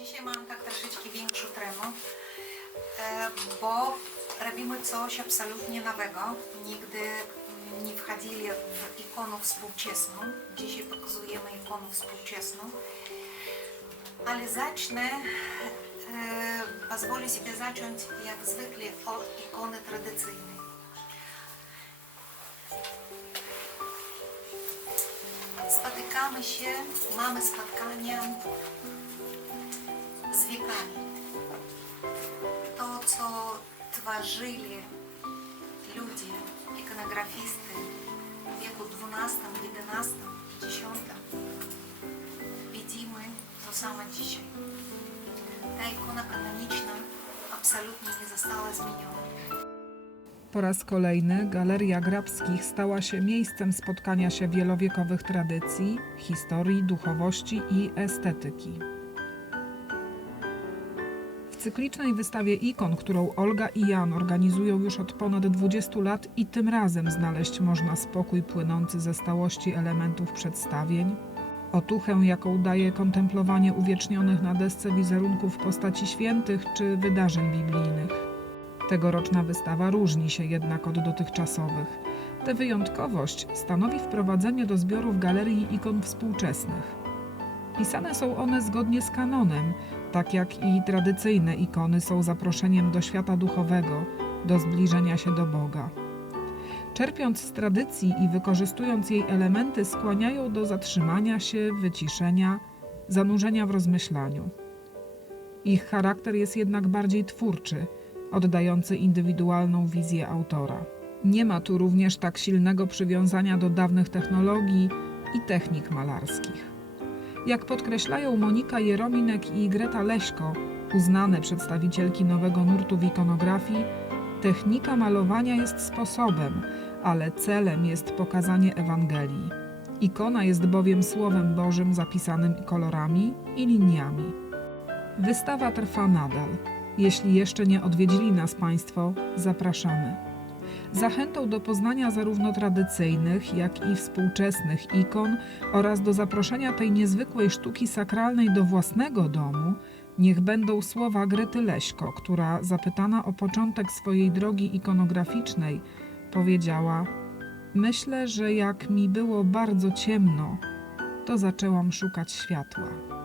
Dzisiaj mam tak troszeczkę większą tremę, e, bo robimy coś absolutnie nowego. Nigdy nie wchodzili w ikonę współczesną. Dzisiaj pokazujemy ikonę współczesną. Ale zacznę, e, pozwolę sobie zacząć jak zwykle od ikony tradycyjnej. Spotykamy się, mamy spotkania z wiekami. To, co tworzyli ludzie, ikonografisty w wieku XII, XI, X, widzimy to samo dzisiaj. Ta ikona kanoniczna absolutnie nie została zmieniona. Po raz kolejny Galeria Grabskich stała się miejscem spotkania się wielowiekowych tradycji, historii, duchowości i estetyki. Cyklicznej wystawie ikon, którą Olga i Jan organizują już od ponad 20 lat i tym razem znaleźć można spokój płynący ze stałości elementów przedstawień, otuchę, jaką daje kontemplowanie uwiecznionych na desce wizerunków postaci świętych czy wydarzeń biblijnych. Tegoroczna wystawa różni się jednak od dotychczasowych. Tę wyjątkowość stanowi wprowadzenie do zbiorów galerii ikon współczesnych. Pisane są one zgodnie z kanonem, tak jak i tradycyjne ikony są zaproszeniem do świata duchowego, do zbliżenia się do Boga. Czerpiąc z tradycji i wykorzystując jej elementy, skłaniają do zatrzymania się, wyciszenia, zanurzenia w rozmyślaniu. Ich charakter jest jednak bardziej twórczy, oddający indywidualną wizję autora. Nie ma tu również tak silnego przywiązania do dawnych technologii i technik malarskich. Jak podkreślają Monika Jerominek i Greta Leśko, uznane przedstawicielki nowego nurtu w ikonografii, technika malowania jest sposobem, ale celem jest pokazanie Ewangelii. Ikona jest bowiem Słowem Bożym zapisanym kolorami i liniami. Wystawa trwa nadal. Jeśli jeszcze nie odwiedzili nas Państwo, zapraszamy. Zachętą do poznania zarówno tradycyjnych, jak i współczesnych ikon oraz do zaproszenia tej niezwykłej sztuki sakralnej do własnego domu, niech będą słowa Grety Leśko, która zapytana o początek swojej drogi ikonograficznej powiedziała: Myślę, że jak mi było bardzo ciemno, to zaczęłam szukać światła.